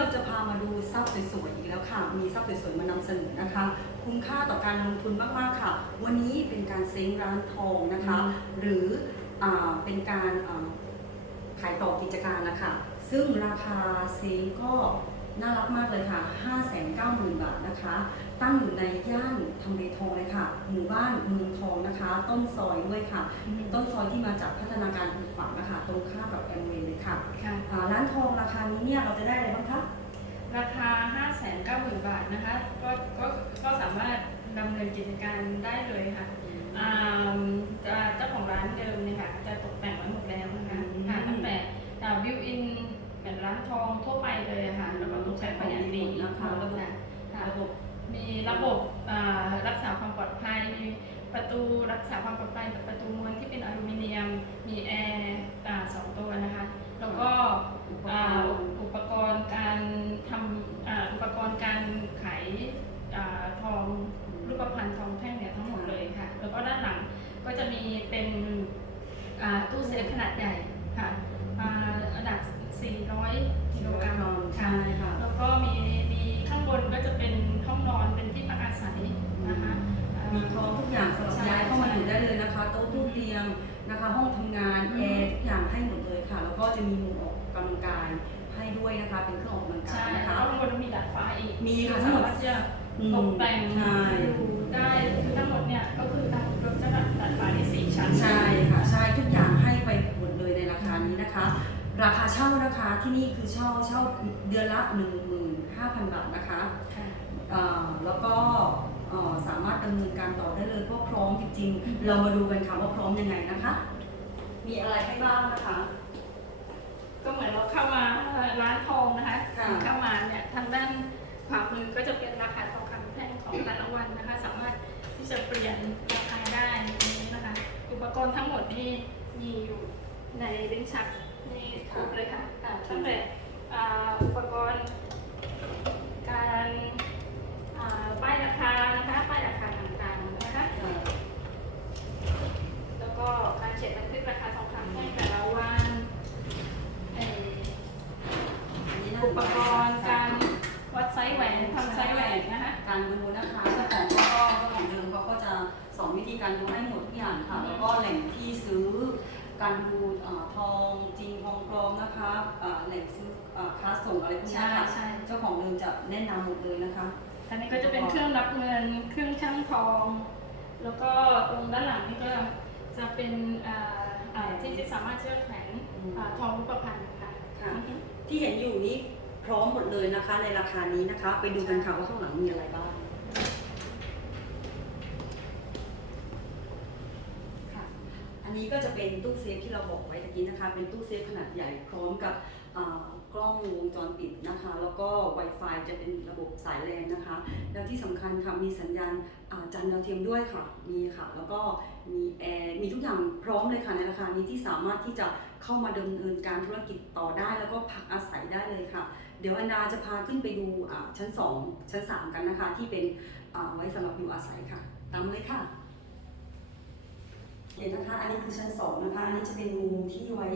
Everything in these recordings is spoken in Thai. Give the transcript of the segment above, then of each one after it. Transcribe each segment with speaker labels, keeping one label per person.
Speaker 1: สวยๆอีกแล้วค่ะ มีทรัพย์สวยๆมานำเสนอนะคะ คุ้มค่าต่อการลงทุนมากๆค่ะ วันนี้เป็นการเซ้งร้านทองนะคะ หรืออาเป็นการอ่าขายต่อกิจการนะคะ ซึ่งราคาเซ้งก็น่ารักมากเลยค่ะ 590,000 บาทนะคะ ตั้งอยู่ในย่านทำเลทองเลยค่ะ หมู่บ้านเมืองทองนะคะ ต้นซอยด้วยค่ะ ต้นซอยที่มาจากพัฒนาการคูขวางนะคะ ตรงข้ามกับแอมเวย์เลยค่ะ
Speaker 2: ค่ะ
Speaker 1: อ่าร้านทองราคานี้ เนี่ยเราจะได้อะไรบ้างคะ
Speaker 2: ราคา 5 9 0 0 0 0 บาทนะคะ ก็ก็ก็สามารถดำเนินกิจการได้เลยค่ะอ่าจะเจ้าของร้านเดิมเนี่ยค่ะจะตกแต่งไว้หมดแล้วนะคะ
Speaker 1: อืม
Speaker 2: ค่ะตั้งแต่บิวอินเหมือนร้านทองทั่วไปเลยอะค่ะแล้วก็ตกแต่งไว้อย่างดี
Speaker 1: นะคะระบบ
Speaker 2: ค่ะ
Speaker 1: ระบบ
Speaker 2: มีระบบอ่ารักษาความปลอดภัย มีประตูรักษาความปลอดภัยแบบประตูม้วนที่เป็นอลูมิเนียม มีแอร์อ่าสองตัวนะคะ แล้วก็
Speaker 1: อุปก
Speaker 2: อ่าร
Speaker 1: ณ์
Speaker 2: อุ ปกรณ์การทำอ่าอุปกรณ์การขายอ่าทองรูปพรรณทองแท่งเนี่ยทั้งหมดเลยค่ะ แล้วก็ด้านหลังก็จะมีเป็นอ่าตู้เซฟขนาดใหญ่ค่ะอ่าระดับ 400กิโลกรัมค่ะ
Speaker 1: ใช่ค่ะ
Speaker 2: แล้วก็มีมีข้างบนก็จะเป็นห้องนอนเป็นที่พักอาศัยนะคะอ่า
Speaker 1: มีพร้อมทุกอย่างสำหรับ
Speaker 2: ใช่
Speaker 1: ย้ายเข้ามาอยู่ได้เลยนะคะโต๊ะตู้เตียงนะคะ ห้องทำงาน
Speaker 2: มี
Speaker 1: ค่ะทั้
Speaker 2: สาง
Speaker 1: หมด
Speaker 2: มารถจะ
Speaker 1: อืม
Speaker 2: ตกแต่ง
Speaker 1: ใช่
Speaker 2: อยู่ได้คือทั้งหมดเนี่ยก็คือทั้งรถจะดัดดาดฟ้าที่สี่ชั้น
Speaker 1: ใช่ค่ะใช่ทุกอย่างให้ไปหมดเลยในราคานี้นะคะ ราคาเช่านะคะที่นี่คือเช่าเช่าเดือนละ15,000 บาทนะคะ
Speaker 2: ค่ะ
Speaker 1: อ่าแล้วก็เอ่อสามารถดำเนินการต่อได้เลยเพราะพร้อมจริงๆ เรามาดูกันค่ะว่าพร้อมยังไงนะคะ มีอะไรให้บ้างนะคะ
Speaker 2: ก็เหมือนเราเข้ามาร้าน รณ์ทั้งหมดนี่มีอยู่ในลิ้นชักนี่ครบเลยค่ะตั้งแต่อุปกรณ์การป้ายราคานะคะป้ายราคาต่างๆนะคะแล้วก็การเขียนบันทึกราคาทองคำให้แต่ละวันเอ่อ
Speaker 1: อุ
Speaker 2: ปกรณ์การวัดไซส์แหวนทำไซส์แหวนนะคะ
Speaker 1: การดูนะคะ ธีการดูให้หมดทุกอย่างค่ะ แล้วก็แหล่งที่ซื้อ การดูเอ่อทองจริงทองปลอมนะคะเอ่อแหล่งซื้อเอ่อค้าส่งอะไรพวกนี้ค่ะ
Speaker 2: ใช่ใช่
Speaker 1: เจ้าของเดิมจะแนะนำหมดเลยนะคะ
Speaker 2: อันนี้ก็จะเป็นเครื่องรับเงิน เครื่องช่างทอง แล้วก็ตรงด้านหลังนี่ก็จะเป็นอ่าอ่าที่ที่สามารถเชื่อมแขวน
Speaker 1: อืม
Speaker 2: อ่าทองรูปพรรณค่ะ
Speaker 1: ค่ะที่เห็นอยู่นี้พร้อมหมดเลยนะคะ ในราคานี้นะคะ ไปดูกันค่ะว่าข้างหลังมีอะไรบ้างค่ะ อั นนี้ก็จะเป็นตู้เซฟที่เราบอกไว้ตะกี้นะคะ เป็นตู้เซฟขนาดใหญ่พร้อมกับกล้องวงจรปิดนะคะ แล้วก็ Wi-Fi จะเป็นระบบสายแลนนะคะ แล้วที่สำคัญค่ะ มีสัญญาณจันทร์ดาวเทียมด้วยค่ะ มีค่ะ แล้วก็มีแอร์มีทุกอย่างพร้อมเลยค่ะในราคานี้ที่สามารถที่จะเข้ามาดำเนินการธุรกิจต่อได้ แล้วก็พักอาศัยได้เลยค่ะ เดี๋ยวอนนาจะพาขึ้นไปดูชั้น 2 ชั้น 3 กันนะคะ ที่เป็นไว้สำหรับอยู่อาศัยค่ะ ตามเลยค่ะ เห็นนะคะ อันนี้คือชั้น2นะคะ อันนี้จะเป็นมุมที่ไว้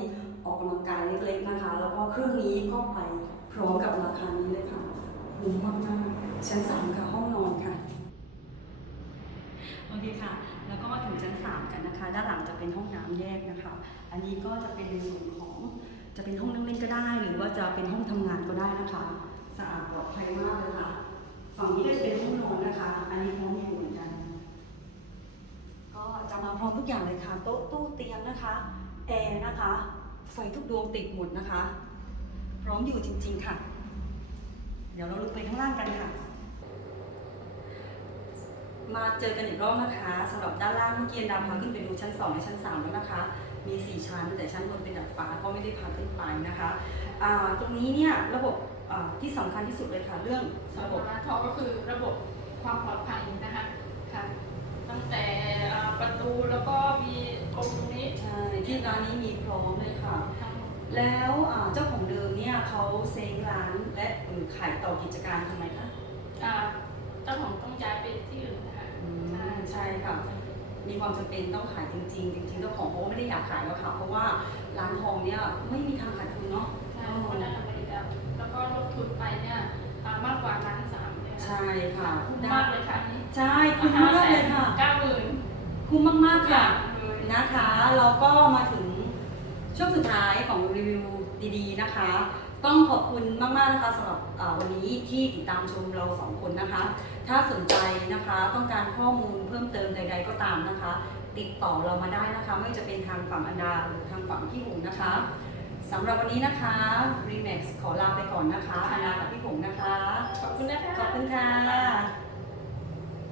Speaker 1: ออกกำลังกายเล็กๆนะคะ แล้วก็เครื่องนี้ก็ไปพร้อมกับราคานี้เลยค่ะคุ้มมากๆชั้น3ค่ะ ห้องนอนค่ะ โอเคค่ะ แล้วก็มาถึงชั้น3กันนะคะ ด้านหลังจะเป็นห้องน้ำแยกนะคะ อันนี้ก็จะเป็นในส่วนของ จะเป็นห้องนั่งเล่นก็ได้ หรือว่าจะเป็นห้องทำงานก็ได้นะคะ สะอาดปลอดภัยมากเลยค่ะ ฝั่งนี้ก็จะเป็นห้องนอนนะคะ อันนี้พร้อมอยู่เหมือนกัน ก็จะมาพร้อมทุกอย่างเลยค่ะ โต๊ะตู้เตียงนะคะ แอร์นะคะ ไฟทุกดวงติดหมดนะคะ พร้อมอยู่จริง ๆ ค่ะ เดี๋ยวเราลงไปข้างล่างกันค่ะ มาเจอกันอีกรอบนะคะสำหรับด้านล่างเมื่อกี้ดาวพาขึ้นไปดูชั้น2และชั้น3แล้วนะคะ มี 4 ชั้น แต่ชั้นบนเป็นดาดฟ้าก็ไม่ได้พาขึ้นไปนะคะตรงนี้เนี่ยระบบที่สำคัญที่สุดเลยค่ะ เรื่อง
Speaker 2: ระบ
Speaker 1: บบบ
Speaker 2: ร้านทอก็คือระบบความปลอดภัยนะคะค่ะตั้งแต่ประตูแล้วก็มีตรงนี้
Speaker 1: ใช่ที่ร้านนี้มีพร้อมเลยค่ะ
Speaker 2: ทั้งหมด
Speaker 1: แล้วอ่าเจ้าของเดิมเนี่ยเขาเซ้งร้านและเอ่อขายต่อกิจการทำไมคะ
Speaker 2: อ่าเจ้าของต้องย้ายไปที่อื่นนะคะ
Speaker 1: อืมใช่ค่ะ มีความจำเป็นต้องขายจริง ๆ จริงๆเจ้าของเขาก็ไม่ได้อยากขายแล้วค่ะ เพราะว่าร้านทองเนี่ยไม่มีทางขาดทุนเนาะ
Speaker 2: ใช่เพราะนั้นอเมริกาแล้วก็ลงทุนไปเนี่ยอ่าามากกว่าล้านสามเลยค่ะ
Speaker 1: ใช่ค่ะ
Speaker 2: คุ้มมากเลยค่ะนี่
Speaker 1: ใช่คุ้มมากเลยค่ะ
Speaker 2: เก้าหมื่น
Speaker 1: คุ้มมากๆค่ะ
Speaker 2: เลย
Speaker 1: นะคะ เราก็มาถึง ช่วงสุดท้ายของรีวิวดีๆนะคะ ต้องขอบคุณมากๆนะคะสำหรับเอ่อวันนี้ที่ติดตามชมเราสองคนนะคะ ถ้าสนใจนะคะต้องการข้อมูลเพิ่มเติมใด ๆ ก็ตามนะคะ ติดต่อเรามาได้นะคะ ไม่ว่าจะเป็นทางฝั่งอันดาหรือทางฝั่งพี่หงนะคะสำหรับวันนี้นะคะ Remax ขอลาไปก่อนนะคะอันดากับพี่หงนะคะ
Speaker 2: ขอบคุณนะคะ
Speaker 1: ขอบคุณค่ะ